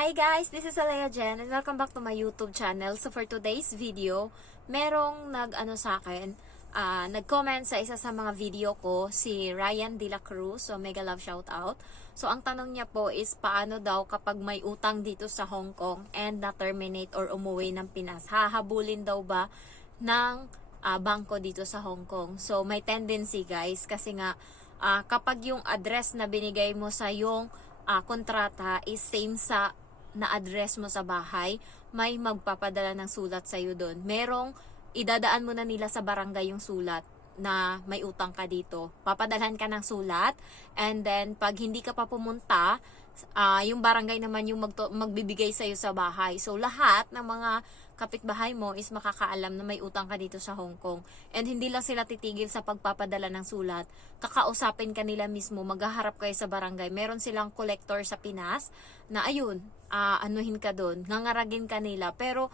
Hi guys, this is Alea Jen and welcome back to my YouTube channel. So for today's video, merong nag-comment sa isa sa mga video ko, si Ryan De La Cruz. So mega love shout out. So ang tanong niya po is paano daw kapag may utang dito sa Hong Kong and na-terminate or umuwi ng Pinas? Hahabulin daw ba ng bangko dito sa Hong Kong? So may tendency guys kasi nga kapag yung address na binigay mo sa yung kontrata is same sa na-address mo sa bahay, may magpapadala ng sulat sa iyo doon. Merong idadaan mo na nila sa barangay yung sulat na may utang ka dito. Papadalhan ka ng sulat and then pag hindi ka pa pumunta, yung barangay naman yung magbibigay sa iyo sa bahay. So lahat ng mga kapitbahay mo is makakaalam na may utang ka dito sa Hong Kong. And hindi lang sila titigil sa pagpapadala ng sulat. Kakausapin ka nila mismo, maghaharap kayo sa barangay. Meron silang collector sa Pinas na ayun, anuhin ka doon, nangaragin ka nila. Pero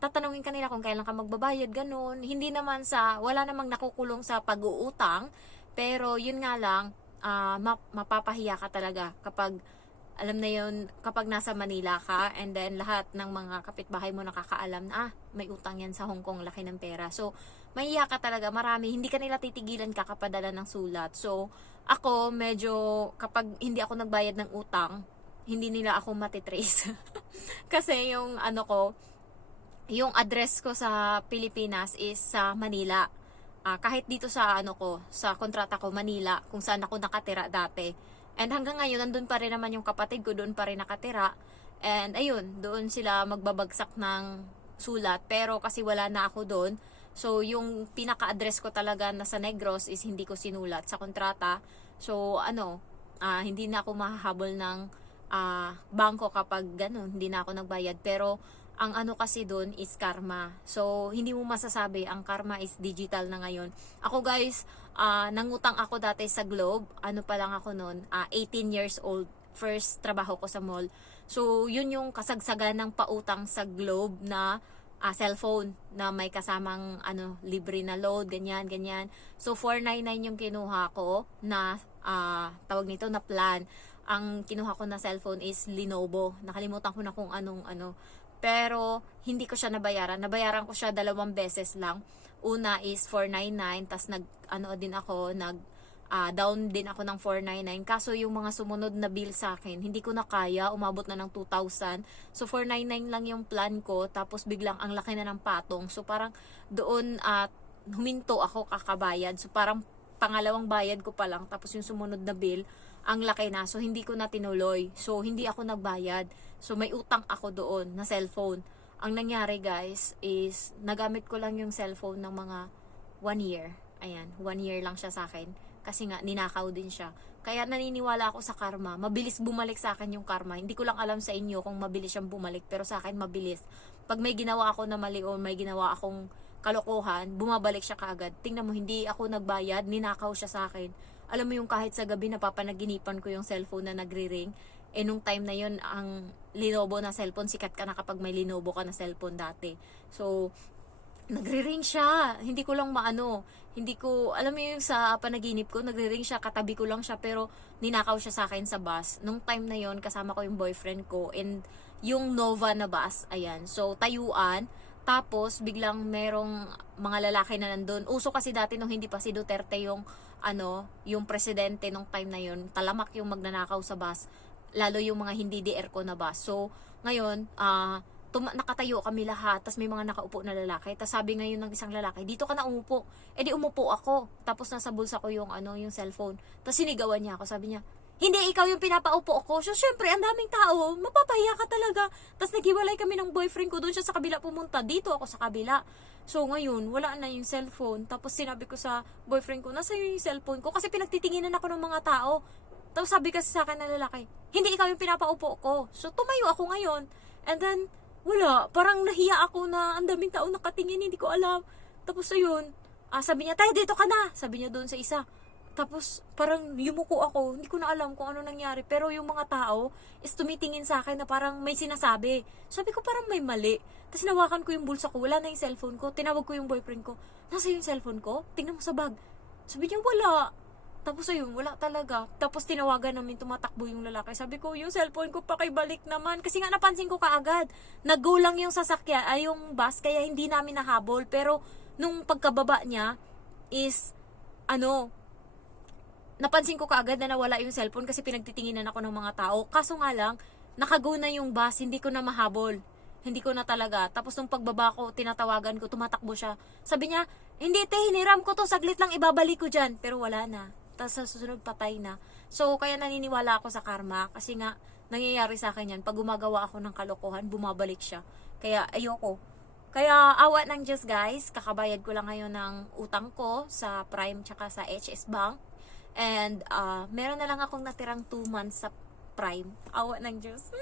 tatanungin ka nila kung kailan ka magbabayad, ganun. Hindi naman wala namang nakukulong sa pag-uutang. Pero yun nga lang, mapapahiya ka talaga kapag alam na yun, kapag nasa Manila ka and then lahat ng mga kapitbahay mo nakakaalam na may utang yan sa Hong Kong, laki ng pera. So mahiya ka talaga, marami, hindi ka nila titigilan kakapadala ng sulat. So ako medyo kapag hindi ako nagbayad ng utang, hindi nila ako matitrace. Kasi yung yung address ko sa Pilipinas is sa Manila. Kahit dito sa sa kontrata ko Manila, kung saan ako nakatira dati. And hanggang ngayon nandun pa rin naman yung kapatid ko, doon pa rin nakatira. And ayun, doon sila magbabagsak ng sulat, pero kasi wala na ako doon. So yung pinaka-address ko talaga na sa Negros is hindi ko sinulat sa kontrata. So hindi na ako mahahabol ng bangko kapag ganun, hindi na ako nagbayad. Pero ang kasi doon is karma. So, hindi mo masasabi, ang karma is digital na ngayon. Ako guys, nangutang ako dati sa Globe. Pa lang ako noon? 18 years old. First trabaho ko sa mall. So, yun yung kasagsagan ng pautang sa Globe na cellphone na may kasamang libre na load, ganyan, ganyan. So, 499 yung kinuha ko na tawag nito na plan. Ang kinuha ko na cellphone is Lenovo. Nakalimutan ko na kung anong pero hindi ko siya nabayaran. Nabayaran ko siya 2 beses lang. Una is 499, tas down din ako ng 499. Kaso yung mga sumunod na bill sa akin, hindi ko na kaya, umabot na ng 2,000. So 499 lang yung plan ko, tapos biglang ang laki na ng patong. So parang doon huminto ako kakabayad. So parang pangalawang bayad ko pa lang, tapos yung sumunod na bill, ang laki na. So hindi ko na tinuloy. So hindi ako nagbayad. So may utang ako doon na cellphone. Ang nangyari guys is nagamit ko lang yung cellphone ng mga 1 year. Ayan, 1 year lang siya sa akin. Kasi nga ninakaw din siya. Kaya naniniwala ako sa karma. Mabilis bumalik sa akin yung karma. Hindi ko lang alam sa inyo kung mabilis siyang bumalik. Pero sa akin mabilis. Pag may ginawa ako na mali o may ginawa akong kalokohan, bumabalik siya kaagad. Tingnan mo, hindi ako nagbayad, ninakaw siya sa akin. Alam mo yung kahit sa gabi napapanaginipan ko yung cellphone na nagre-ring. Nung time na yun, ang Lenovo na cellphone, sikat ka na kapag may Lenovo ka na cellphone dati. So, nagre-ring siya. Hindi ko lang hindi ko, alam mo yung sa panaginip ko, nagre-ring siya, katabi ko lang siya, pero ninakaw siya sa akin sa bus. Nung time na yun, kasama ko yung boyfriend ko, and yung Nova na bus, ayan. So, tayuan, tapos biglang merong mga lalaki na nandun. Uso kasi dati nung hindi pa si Duterte yung yung presidente nung time na yun, talamak yung magnanakaw sa bus, lalo yung mga hindi DR ko na bus. So ngayon nakatayo kami lahat, tas may mga nakaupo na lalaki, tas sabi ngayon ng isang lalaki, dito ka na umupo. Di umupo ako, tapos nasa bulsa ko yung yung cellphone, tas sinigawan niya ako, sabi niya, hindi, ikaw yung pinapaupo ko. So, syempre, ang daming tao, mapapahiya ka talaga. Tapos, naghiwalay kami ng boyfriend ko. Doon siya sa kabila pumunta. Dito ako sa kabila. So, ngayon, wala na yung cellphone. Tapos, sinabi ko sa boyfriend ko, nasa yung cellphone ko? Kasi pinagtitinginan ako ng mga tao. Tapos, sabi kasi sa akin na lalaki, hindi, ikaw yung pinapaupo ko. So, tumayo ako ngayon. And then, wala. Parang nahiya ako na ang daming tao nakatingin. Hindi ko alam. Tapos, ayun. Sabi niya, tayo, dito ka na. Sabi niya doon sa isa. Tapos, parang yumuko ako. Hindi ko na alam kung ano nangyari. Pero yung mga tao is tumitingin sa akin na parang may sinasabi. Sabi ko, parang may mali. Tapos, nawakan ko yung bulsa ko. Wala na yung cellphone ko. Tinawag ko yung boyfriend ko. Nasa yung cellphone ko? Tingnan mo sa bag. Sabi niya, wala. Tapos ayun, wala talaga. Tapos tinawagan namin, tumatakbo yung lalaki. Sabi ko, yung cellphone ko pakibalik naman. Kasi nga napansin ko kaagad, nag-go lang yung sasakyan, ay yung bus, kaya hindi namin nahabol. Pero nung pagkababa niya is, napansin ko kaagad na nawala yung cellphone kasi pinagtitinginan ako ng mga tao. Kaso nga lang, nakago na yung bus, hindi ko na mahabol. Hindi ko na talaga. Tapos nung pagbaba ko, tinatawagan ko, tumatakbo siya. Sabi niya, hindi te, hiniram ko to, saglit lang ibabalik ko dyan. Pero wala na. Tapos sa susunod, patay na. So, kaya naniniwala ako sa karma. Kasi nga, nangyayari sa akin yan. Pag gumagawa ako ng kalokohan, bumabalik siya. Kaya ayoko. Kaya awa ng Diyos guys, kakabayad ko lang ngayon ng utang ko sa Prime tsaka sa HS Bank. And meron na lang akong natirang 2 months sa Prime. Awa ng Diyos.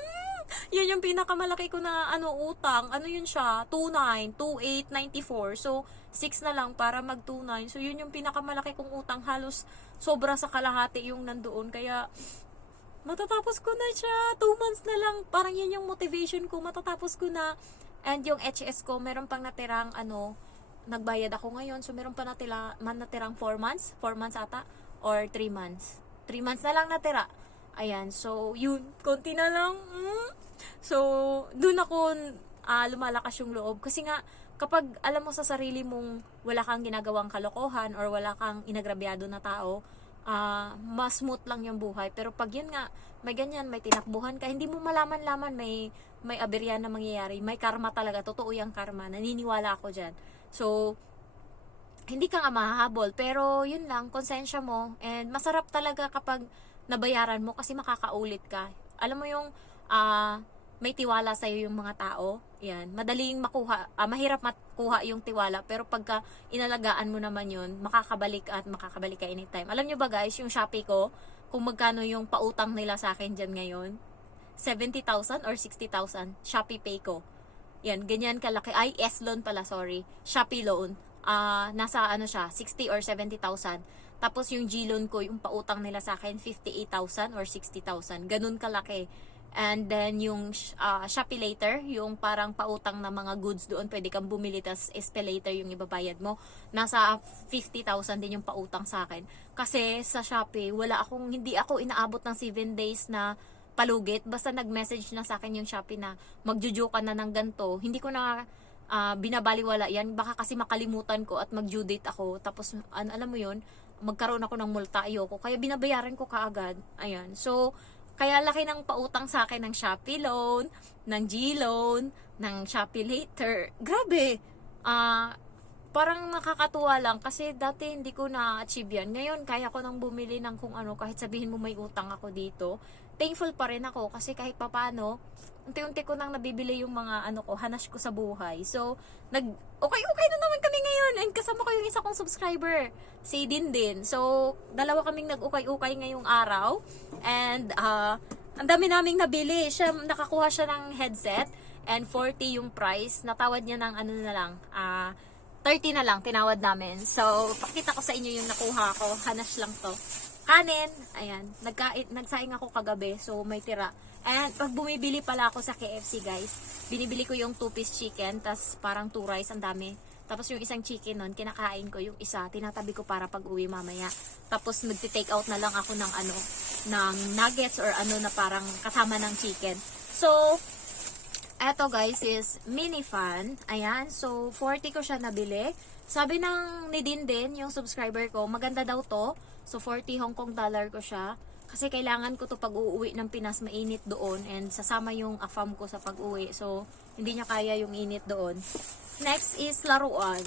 Yun yung pinakamalaki ko na utang. Ano yun siya? 29, 2894. So 6 na lang para mag 29. So yun yung pinakamalaki kong utang. Halos sobra sa kalahati yung nandoon. Kaya matatapos ko na siya. 2 months na lang. Parang yun yung motivation ko. Matatapos ko na. And yung HS ko, meron pang natirang nagbayad ako ngayon. So meron pa natirang 4 months. 4 months ata. Or 3 months. 3 months na lang natira. Ayan. So, yun. Konti na lang. So, dun ako lumalakas yung loob. Kasi nga, kapag alam mo sa sarili mong wala kang ginagawang kalokohan or wala kang inagrabyado na tao, mas smooth lang yung buhay. Pero pag yun nga, may ganyan, may tinakbuhan ka, hindi mo malaman-laman, may aberya na mangyayari. May karma talaga. Totoo yung karma. Naniniwala ako dyan. So, hindi ka nga mahahabol, pero yun lang, konsensya mo, and masarap talaga kapag nabayaran mo kasi makakaulit ka. Alam mo yung may tiwala sa'yo yung mga tao, yan, madaling makuha, mahirap makuha yung tiwala, pero pagka inalagaan mo naman yun, makakabalik ka anytime. Alam nyo ba guys, yung Shopee ko, kung magkano yung pautang nila sa akin dyan ngayon, 70,000 or 60,000, Shopee Pay ko. Yan, ganyan kalaki, S-loan pala, sorry, Shopee loan. Nasa siya, 60 or 70,000. Tapos yung G-loan ko, yung pautang nila sa akin, 58,000 or 60,000. Ganun kalaki. And then yung Shopee Later, yung parang pautang na mga goods doon, pwede kang bumili, tas escalator yung ibabayad mo. Nasa 50,000 din yung pautang sa akin. Kasi sa Shopee, hindi ako inaabot ng 7 days na palugit. Basta nag-message na sa akin yung Shopee na magjujo ka na ng ganito. Hindi ko na binabaliwala yan, baka kasi makalimutan ko at mag-due date ako, tapos alam mo yun, magkaroon ako ng multa, ayoko, kaya binabayaran ko kaagad. Ayan, so kaya laki ng pautang sa akin ng Shopee loan, ng G-loan, ng Shopee Later. Grabe, parang nakakatuwa lang kasi dati hindi ko na-achieve yan. Ngayon kaya ko nang bumili ng kung ano, kahit sabihin mo may utang ako dito. Thankful pa rin ako kasi kahit papano, unti-unti ko nang nabibili yung mga hanas ko sa buhay. So, okay na naman kami ngayon. And kasama ko yung isa kong subscriber, si Dindin. So, dalawa kaming nag-ukay-ukay ngayong araw. And, ang dami naming nabili. Nakakuha siya ng headset. And 40 yung price. Natawad niya ng 30 na lang, tinawad namin. So, pakita ko sa inyo yung nakuha ko. Hanas lang to. Kanin, ayan, nagsaing ako kagabi, so may tira. And pag bumibili pala ako sa KFC guys, binibili ko yung 2-piece chicken, tas parang 2 rice, ang dami. Tapos yung isang chicken nun, kinakain ko yung isa, tinatabi ko para pag uwi mamaya. Tapos nagti-take out na lang ako ng ng nuggets or na parang kasama ng chicken. So, eto guys is mini fan. Ayan, so 40 ko siya nabili. Sabi ni Dindin, yung subscriber ko, maganda daw to. So, 40 Hong Kong dollar ko siya. Kasi kailangan ko to pag uuwi ng Pinas, mainit doon. And sasama yung AFAM ko sa pag-uwi. So, hindi niya kaya yung init doon. Next is laruan.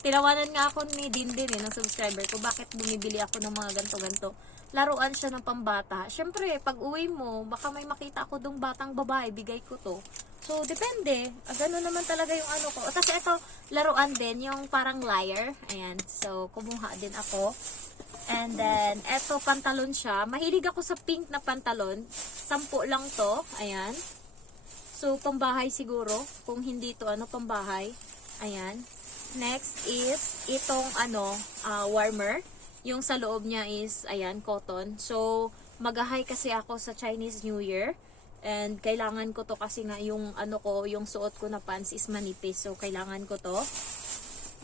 Tinawanan nga ako ni Dindin ng subscriber ko. Bakit bumibili ako ng mga ganto-ganto? Laruan siya ng pambata. Siyempre, pag uwi mo, baka may makita ako dong batang babae, bigay ko to. So, depende. Gano'n naman talaga yung ko. Tapos ito, laruan din, yung parang liar. Ayan. So, kumuha din ako. And then, eto, pantalon siya. Mahilig ako sa pink na pantalon. 10 lang to. Ayan. So, pambahay siguro. Kung hindi to, pambahay. Ayan. Next is, itong, warmer. Yung sa loob niya is, ayan, cotton. So, mag-high kasi ako sa Chinese New Year. And, kailangan ko to kasi nga yung, yung suot ko na pants is manipis. So, kailangan ko to.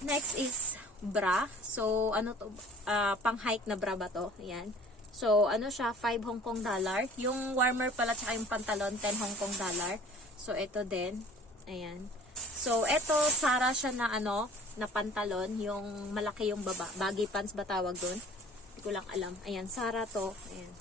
Next is, bra. So, ano to? Pang-hike na bra ba to? Ayan. So, ano siya? 5 Hong Kong dollar. Yung warmer pala tsaka yung pantalon, 10 Hong Kong dollar. So, ito din. Ayan. So, ito, Zara siya na ano, na pantalon. Yung malaki yung baba. Baggy pants ba tawag dun? Hindi ko lang alam. Ayan, Zara to. Ayan.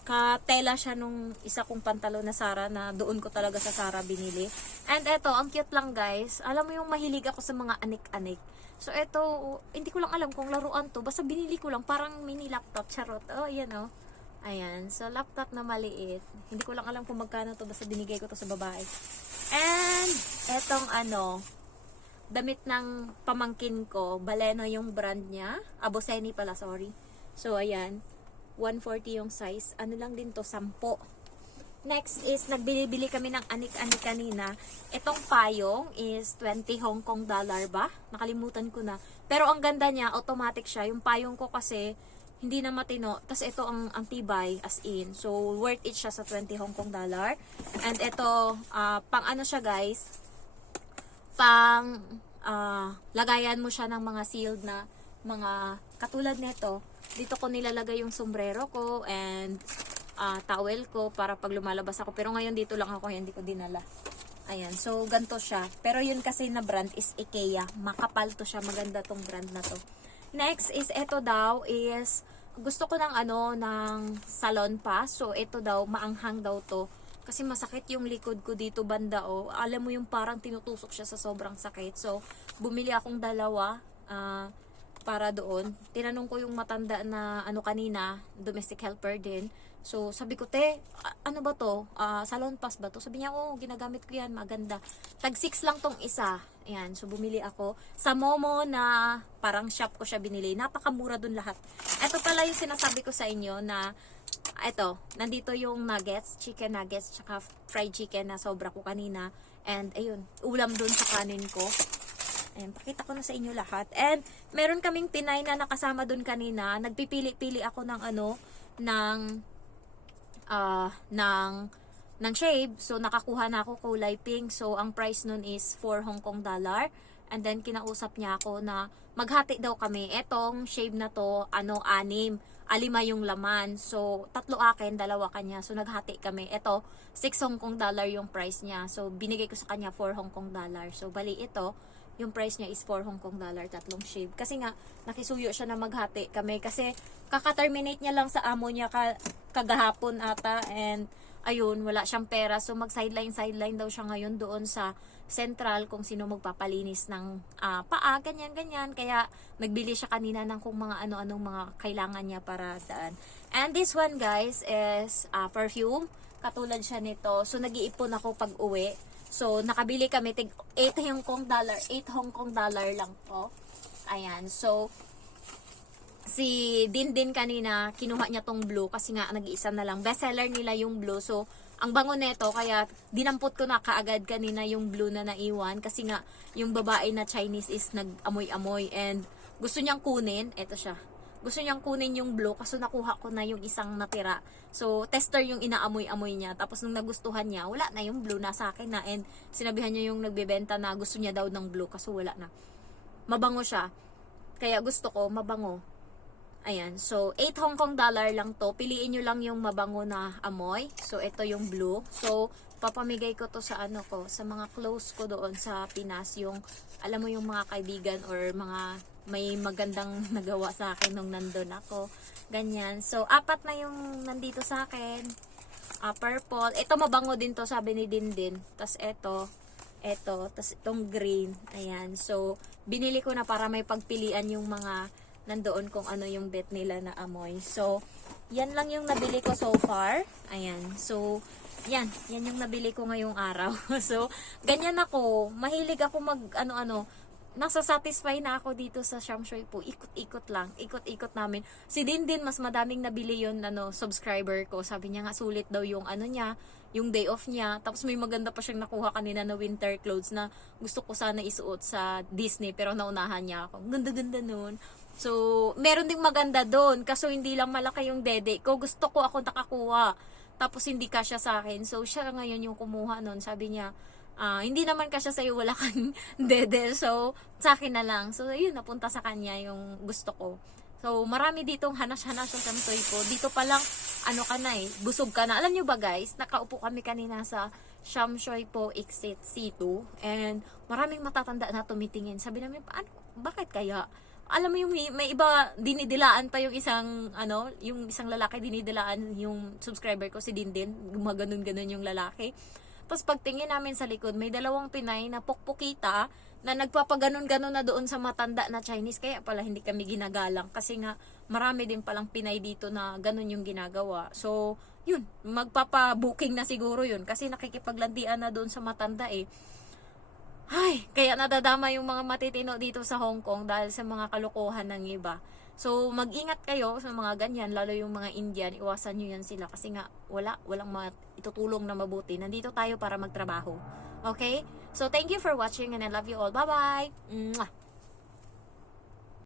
Katela siya nung isa kong pantalon na Zara na doon ko talaga sa Zara binili. And eto, ang cute lang guys. Alam mo yung mahilig ako sa mga anik-anik. So eto, hindi ko lang alam kung laruan to. Basta binili ko lang, parang mini laptop. Charot. Oh, yan oh. Ayan. So laptop na maliit. Hindi ko lang alam kung magkano to. Basta binigay ko to sa babae. And etong ano, damit ng pamangkin ko. Baleno yung brand niya. Aboseni pala, sorry. So ayan. 140 yung size. Ano lang din to, 10. Next is, nagbili-bili kami ng anik-anik kanina. Itong payong is 20 Hong Kong dollar ba? Nakalimutan ko na. Pero ang ganda niya, automatic siya. Yung payong ko kasi, hindi na matino. Tapos ito ang tibay, as in. So, worth it siya sa 20 Hong Kong dollar. And ito, pang ano siya guys, pang lagayan mo siya ng mga sealed na mga katulad nito. Dito ko nilalagay yung sombrero ko and towel ko para pag lumalabas ako. Pero ngayon dito lang ako, hindi ko dinala. Ayan, so ganito siya. Pero yun kasi na brand is IKEA. Makapal to siya, maganda tong brand na to. Next is ito daw is, gusto ko ng ano, ng salon pa. So ito daw, maanghang daw to. Kasi masakit yung likod ko dito banda oh. Alam mo yung parang tinutusok siya sa sobrang sakit. So bumili akong dalawa. Para doon. Tinanong ko yung matanda na ano kanina, domestic helper din. So, sabi ko, te, ano ba to? Salon pass ba to? Sabi niya, oh, ginagamit ko yan, maganda. Tag 6 lang tong isa. Ayan, so bumili ako. Sa Momo na parang shop ko siya binili. Napakamura dun lahat. Ito pala yung sinasabi ko sa inyo na, ito, nandito yung nuggets, chicken nuggets, tsaka fried chicken na sobra ko kanina. And, ayun, ulam dun sa kanin ko. Ayan, pakita ko na sa inyo lahat. And, meron kaming Pinay na nakasama dun kanina. Nagpipili-pili ako ng ano, ng shave. So, nakakuha na ako kulay pink. So, ang price nun is 4 Hong Kong dollar. And then, kinausap niya ako na maghati daw kami. Etong shave na to, 6. 5 yung laman. So, 3 akin, 2 kanya. So, naghati kami. Ito, 6 Hong Kong dollar yung price niya. So, binigay ko sa kanya 4 Hong Kong dollar. So, bali ito, yung price niya is 4 Hong Kong dollar, 3 shave. Kasi nga, nakisuyo siya na maghati kami. Kasi, kaka-terminate niya lang sa amo niya kagahapon ata. And, ayun, wala siyang pera. So, mag-sideline daw siya ngayon doon sa Central kung sino magpapalinis ng paa, ganyan-ganyan. Kaya, nagbili siya kanina ng kung mga ano-anong mga kailangan niya para daan. And this one, guys, is perfume. Katulad siya nito. So, nag-iipon ako pag uwi. So, nakabili kami, 8 Hong Kong dollar lang po. Ayan. So, si Din kanina, kinuha niya tong blue kasi nga nag-iisa na lang. Bestseller nila yung blue. So, ang bango nito, kaya dinampot ko na kaagad kanina yung blue na naiwan. Kasi nga, yung babae na Chinese is nag-amoy-amoy. And gusto niyang kunin, eto siya. Gusto niyang kunin yung blue kasi nakuha ko na yung isang natira. So, tester yung inaamoy-amoy niya. Tapos nung nagustuhan niya, wala na yung blue, nasa akin na. And sinabihan niya yung nagbebenta na gusto niya daw ng blue kasi wala na. Mabango siya. Kaya gusto ko, mabango. Ayan. So, 8 Hong Kong dollar lang to. Piliin nyo lang yung mabango na amoy. So, ito yung blue. So, papamigay ko to sa ano ko, sa mga close ko doon sa Pinas. Yung, alam mo yung mga kaibigan or mga may magandang nagawa sa akin nung nandun ako. Ganyan. So, 4 na yung nandito sa akin. Purple. Ito mabango din to, sabi ni Din. Tapos ito. Tapos itong green. Ayan. So, binili ko na para may pagpilian yung mga nandoon kung ano yung bet nila na amoy. So, yan lang yung nabili ko so far. Ayan. So, yan yung nabili ko ngayong araw. So, ganyan ako. Mahilig ako mag nasa-satisfy na ako dito sa Shamshoy po. Ikot-ikot lang. Ikot-ikot namin. Si Din, mas madaming nabili yun, subscriber ko. Sabi niya nga, sulit daw yung niya, yung day off niya. Tapos may maganda pa siyang nakuha kanina na winter clothes na gusto ko sana isuot sa Disney. Pero naunahan niya ako. Ganda-ganda nun. So, meron ding maganda doon. Kaso hindi lang malaki yung dede ko. Gusto ko ako nakakuha. Tapos hindi kasya sa akin. So, siya ngayon yung kumuha nun. Sabi niya, Hindi naman kasya sa'yo, wala kang dede. So, sa akin na lang. So, yun, napunta sa kanya yung gusto ko. So, marami ditong hanas-hanas yung samsoy ko. Dito pa lang, ano ka na busog ka na. Alam nyo ba guys, nakaupo kami kanina sa Shamshoy po Exit C2. And maraming matatanda na tumitingin. Sabi namin, bakit kaya? Alam mo yung may iba, dinidilaan pa yung isang, yung isang lalaki, dinidilaan yung subscriber ko, si Dindin. Gumaganon-ganon yung lalaki. Tapos pagtingin namin sa likod, may dalawang Pinay na pukpukita na nagpapaganon-ganon na doon sa matanda na Chinese. Kaya pala hindi kami ginagalang. Kasi nga, marami din palang Pinay dito na ganon yung ginagawa. So, yun, magpapa-booking na siguro yun. Kasi nakikipaglandian na doon sa matanda Ay, kaya nadadama yung mga matitino dito sa Hong Kong dahil sa mga kalokohan ng iba. So, mag-ingat kayo sa mga ganyan, lalo yung mga Indian, iwasan nyo yan sila kasi nga walang itutulong na mabuti. Nandito tayo para magtrabaho. Okay? So, thank you for watching and I love you all. Bye-bye! Mwah!